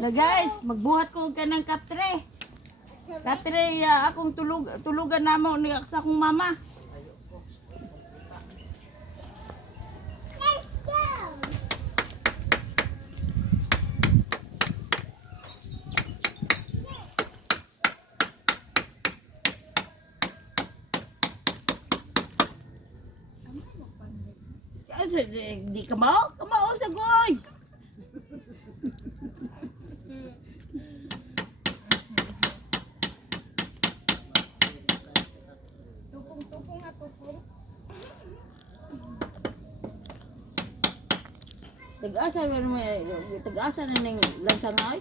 Na guys, magbuhat ko ka ng katre. Katre, akong tulugan namo ni sa akong mama. Let's go. Di ka mao? Kamao sa goy. Tupong nga tupong. Tag-asa na naman, tag-asa na ng lansangay.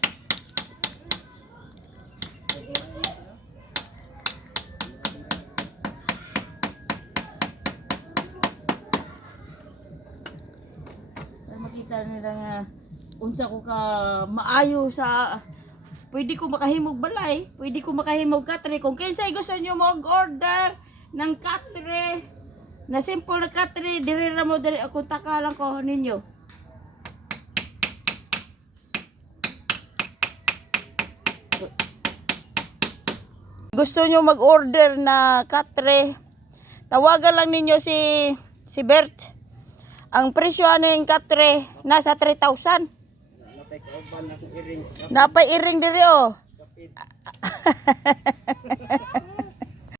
Makita nila nga unsa ko ka maayo sa pwede ko makahimog balay, pwede ko makahimog katre. Kung kinsay gusto niyo mag-order ng katre na simple na katre, diri ra mo diri ako takalan ko ninyo. Gusto nyo mag-order na katre, tawagan lang ninyo si Bert. Ang presyo ng katre nasa 3,000. Napay iring diri oh.